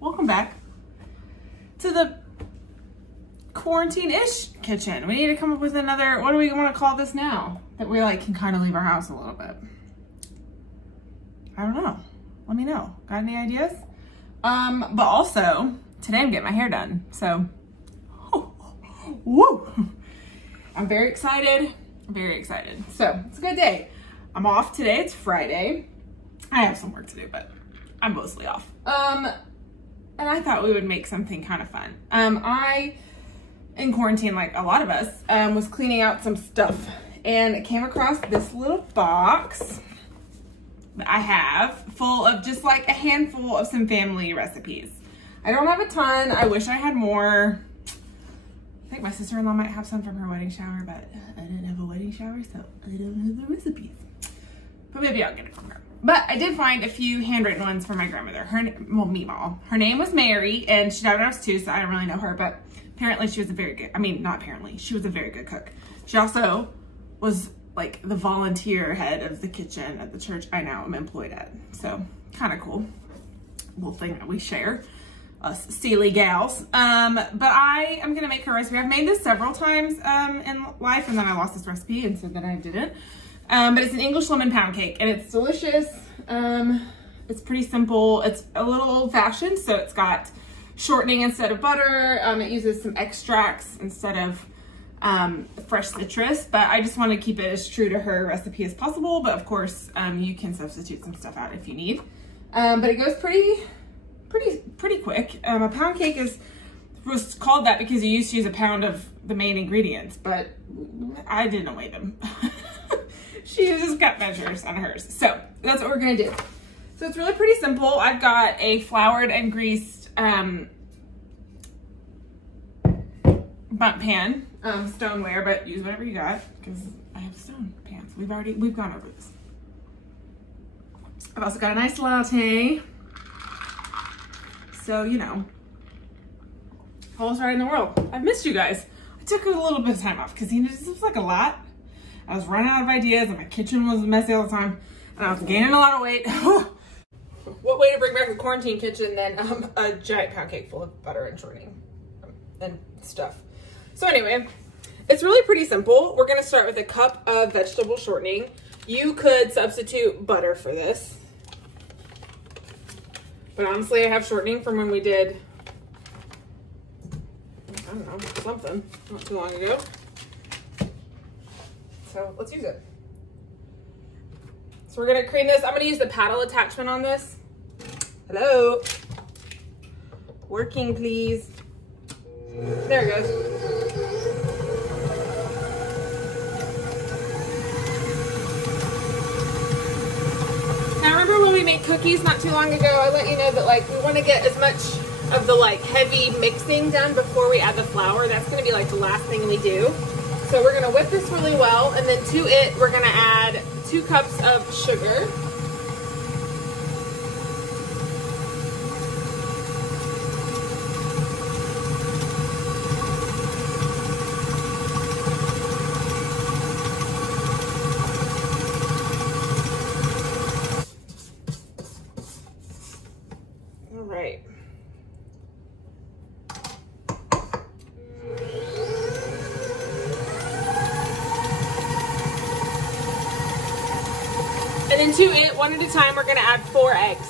welcome back to the quarantine-ish kitchen. We need to come up with another, what do we want to call this now? That we like can kind of leave our house a little bit. I don't know. Let me know. Got any ideas? But also, today I'm getting my hair done. So, woo! I'm very excited. Very excited. So, it's a good day. I'm off today. It's Friday. I have some work to do, but I'm mostly off. And I thought we would make something kind of fun. I, in quarantine, like a lot of us, was cleaning out some stuff and came across this little box that I have full of just like a handful of some family recipes. I don't have a ton. I wish I had more. I think my sister-in-law might have some from her wedding shower, but I didn't have a wedding shower, so I don't have the recipes. But maybe I'll get it from her. But I did find a few handwritten ones from my grandmother. Memaw. Her name was Mary, and she died when I was 2, so I don't really know her, but apparently she was a very good, not apparently, she was a very good cook. She also was like the volunteer head of the kitchen at the church I now am employed at. So kind of cool. Little thing that we share, us Steely gals. But I am gonna make her recipe. I've made this several times in life, and then I lost this recipe, and so then I didn't. But it's an English lemon pound cake, and it's delicious. It's pretty simple. It's a little old-fashioned, so it's got shortening instead of butter. It uses some extracts instead of fresh citrus, but I just want to keep it as true to her recipe as possible. But of course, you can substitute some stuff out if you need. But it goes pretty quick. A pound cake was called that because you used to use a pound of the main ingredients, but I didn't weigh them. She uses cup measures on hers. So that's what we're gonna do. So it's really pretty simple. I've got a floured and greased bundt pan, stoneware, but use whatever you got because I have stone pans. We've gone over this. I've also got a nice latte. So, you know, all's right in the world. I've missed you guys. I took a little bit of time off because, you know, this was like a lot. I was running out of ideas and my kitchen was messy all the time and I was gaining a lot of weight. What way to bring back the quarantine kitchen than a giant pound cake full of butter and shortening and stuff. So anyway, it's really pretty simple. We're gonna start with a cup of vegetable shortening. You could substitute butter for this. But honestly, I have shortening from when we did, I don't know, something not too long ago. So let's use it. So we're gonna cream this. I'm gonna use the paddle attachment on this. Hello. Working, please. There it goes. Now remember when we made cookies not too long ago, I let you know that like we want to get as much of the like heavy mixing done before we add the flour. That's going to be like the last thing we do. So we're going to whip this really well, and then to it we're going to add 2 cups of sugar. All right. And then to it, one at a time, we're gonna add 4 eggs.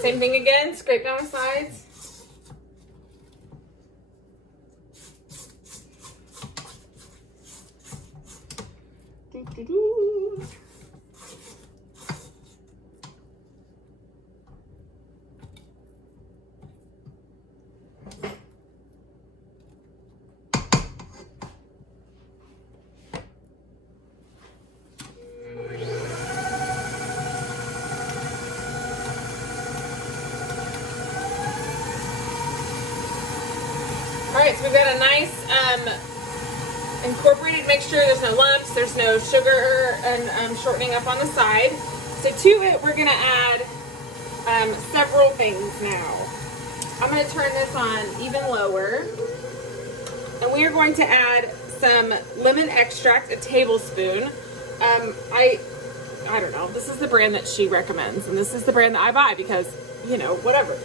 Same thing again, scrape down the sides. right, so we've got a nice incorporated mixture. There's no lumps, there's no sugar and shortening up on the side. So to it, we're gonna add several things now. I'm gonna turn this on even lower. And we are going to add some lemon extract, a tablespoon. I don't know, this is the brand that she recommends, and this is the brand that I buy because, you know, whatever.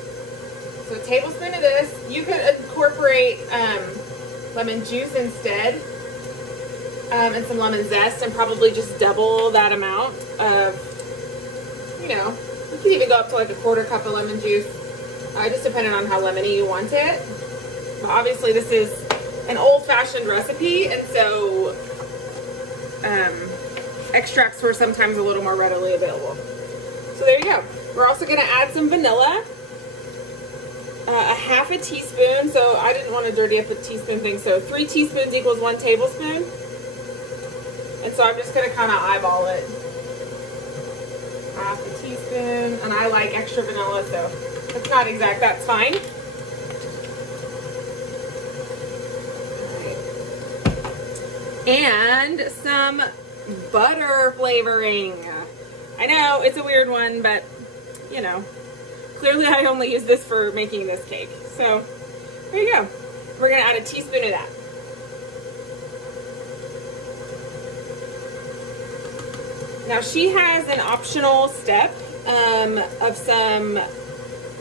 So a tablespoon of this. You could incorporate lemon juice instead, and some lemon zest, and probably just double that amount of, you know, you could even go up to like a 1/4 cup of lemon juice, just depending on how lemony you want it. But obviously this is an old-fashioned recipe, and so extracts were sometimes a little more readily available. So there you go. We're also going to add some vanilla, a 1/2 teaspoon. So I didn't want to dirty up a teaspoon thing, so 3 teaspoons equals 1 tablespoon. And so I'm just going to kind of eyeball it. 1/2 teaspoon, and I like extra vanilla, so if it's not exact, that's fine. And some butter flavoring. I know it's a weird one, but you know, clearly I only use this for making this cake. So there you go. We're gonna add a teaspoon of that. Now she has an optional step of some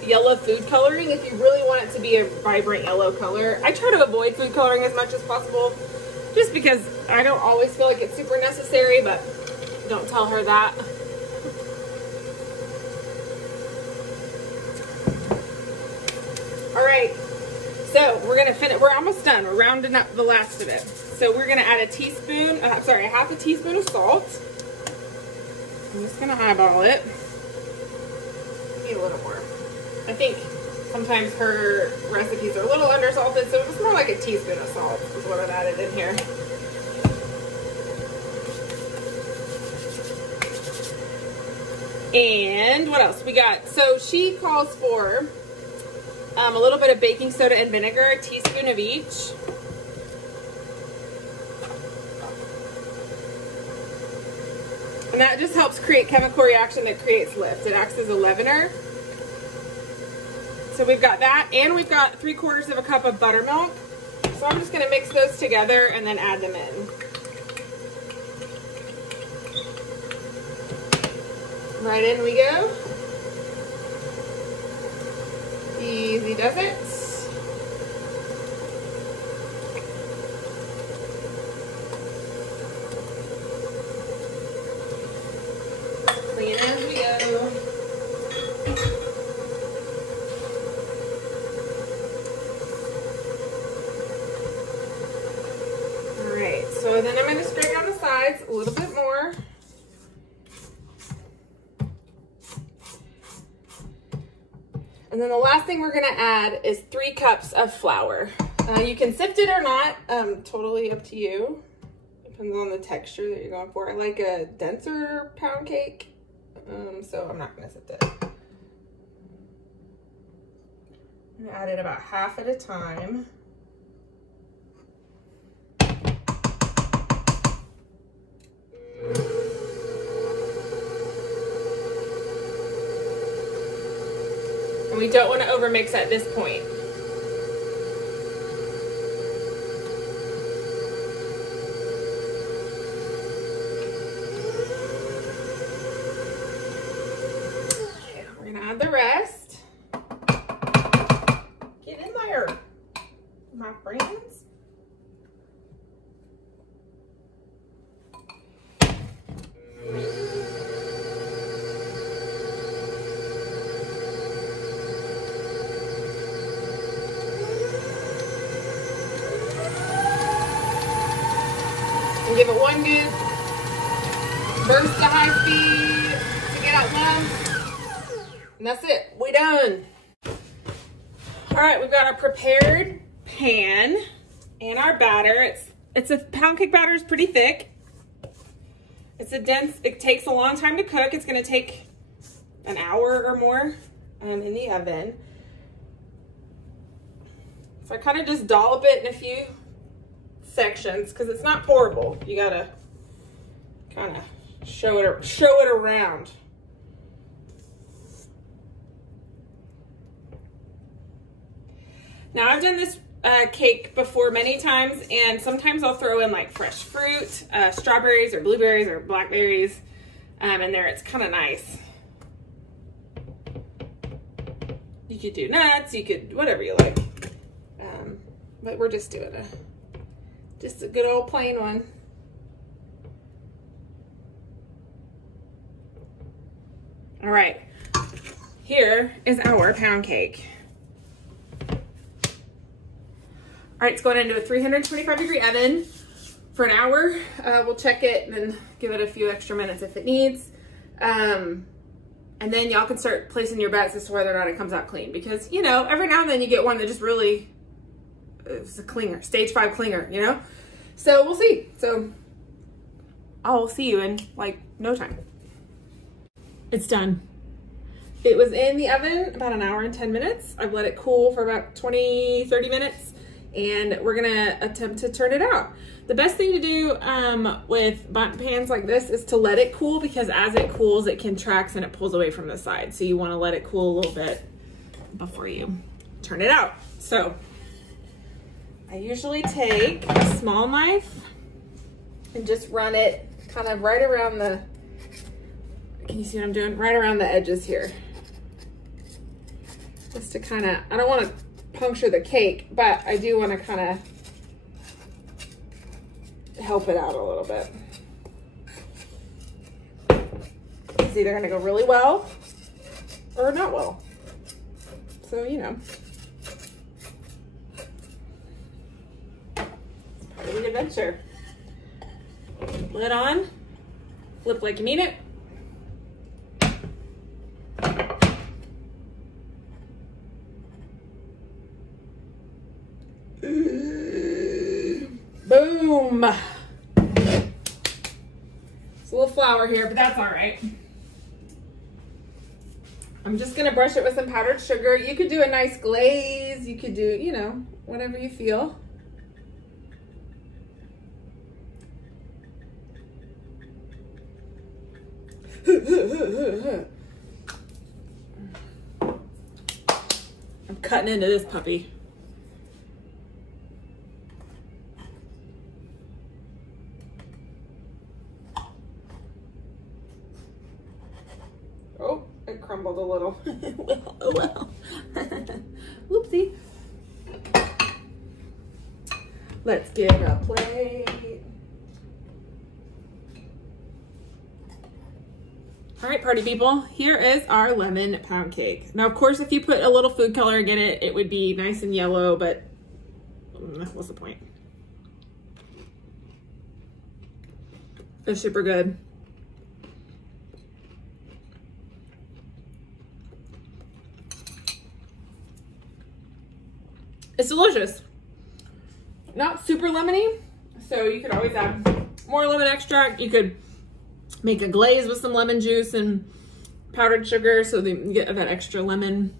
yellow food coloring if you really want it to be a vibrant yellow color. I try to avoid food coloring as much as possible, just because I don't always feel like it's super necessary, but don't tell her that. All right, so we're gonna finish, we're almost done. We're rounding up the last of it. So we're gonna add a teaspoon, sorry, 1/2 teaspoon of salt. I'm just gonna eyeball it. Maybe a little more. I think sometimes her recipes are a little undersalted, so it's more like a teaspoon of salt is what I've added in here. And what else we got? So she calls for a little bit of baking soda and vinegar, a teaspoon of each. And that just helps create chemical reaction that creates lift. It acts as a leavener. So we've got that, and we've got 3/4 cup of buttermilk. So I'm just gonna mix those together and then add them in. Right in we go. Easy does it. Clean as we go. Alright, so then I'm going to spray on the sides a little bit more. And then the last thing we're going to add is 3 cups of flour. You can sift it or not, totally up to you. Depends on the texture that you're going for. I like a denser pound cake, so I'm not going to sift it. I'm going to add it about 1/2 at a time. And we don't want to overmix at this point. Okay, we're going to add the rest. Get in there, my friends. And give it one good burst to high speed to get out lumps. And that's it. We done. All right, we've got our prepared pan and our batter. It's a pound cake batter. It's pretty thick. It's a dense. It takes a long time to cook. It's going to take an hour or more in the oven. So I kind of just dollop it in a few sections because it's not pourable. You gotta kind of show it around. Now I've done this cake before many times, and sometimes I'll throw in like fresh fruit, strawberries or blueberries or blackberries in there. It's kind of nice. You could do nuts, you could, whatever you like. But we're just doing just a good old plain one. All right, here is our pound cake. All right, it's going into a 325-degree oven for an hour. We'll check it and then give it a few extra minutes if it needs. And then y'all can start placing your bets as to whether or not it comes out clean. Because, you know, every now and then you get one that just really, it's a clinger, stage 5 clinger, you know? So we'll see. So I'll see you in like no time. It's done. It was in the oven about an hour and 10 minutes. I've let it cool for about 20, 30 minutes. And we're gonna attempt to turn it out. The best thing to do with bundt pans like this is to let it cool, because as it cools, it contracts and it pulls away from the side. So you wanna let it cool a little bit before you turn it out. So I usually take a small knife and just run it kind of right around the, can you see what I'm doing? Right around the edges here. Just to kind of, I don't want to puncture the cake, but I do want to kind of help it out a little bit. It's either going to go really well or not well. So, you know, it's part of the adventure. Lid on, flip like you mean it. Boom. It's a little flour here, but that's all right. I'm just gonna brush it with some powdered sugar. You could do a nice glaze. You could do, you know, whatever you feel. I'm cutting into this puppy. Oh, it crumbled a little. well. Whoopsie. Let's get a plate. All right, party people, here is our lemon pound cake. Now, of course, if you put a little food coloring in it, it would be nice and yellow, but what's the point? It's super good. It's delicious. Not super lemony, so you could always add more lemon extract. You could make a glaze with some lemon juice and powdered sugar so that you get that extra lemon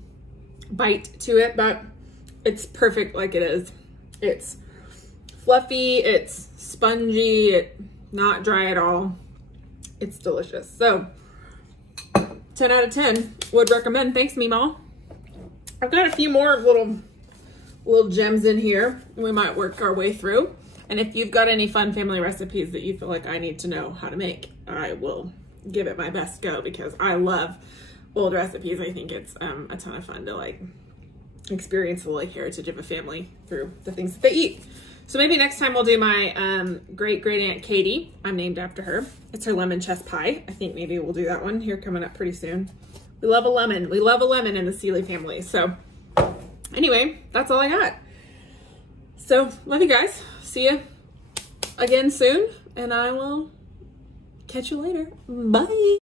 bite to it, but it's perfect like it is. It's fluffy, it's spongy, it's not dry at all. It's delicious. So 10 out of 10 would recommend. Thanks, Memaw. I've got a few more little gems in here we might work our way through. And if you've got any fun family recipes that you feel like I need to know how to make, I will give it my best go, because I love old recipes. I think it's a ton of fun to like experience the like heritage of a family through the things that they eat. So maybe next time we'll do my great aunt Katie. I'm named after her. It's her lemon chess pie. I think maybe we'll do that one here coming up pretty soon. We love a lemon. We love a lemon in the Seeley family. So anyway, that's all I got. So love you guys. See you again soon, and I will catch you later. Bye.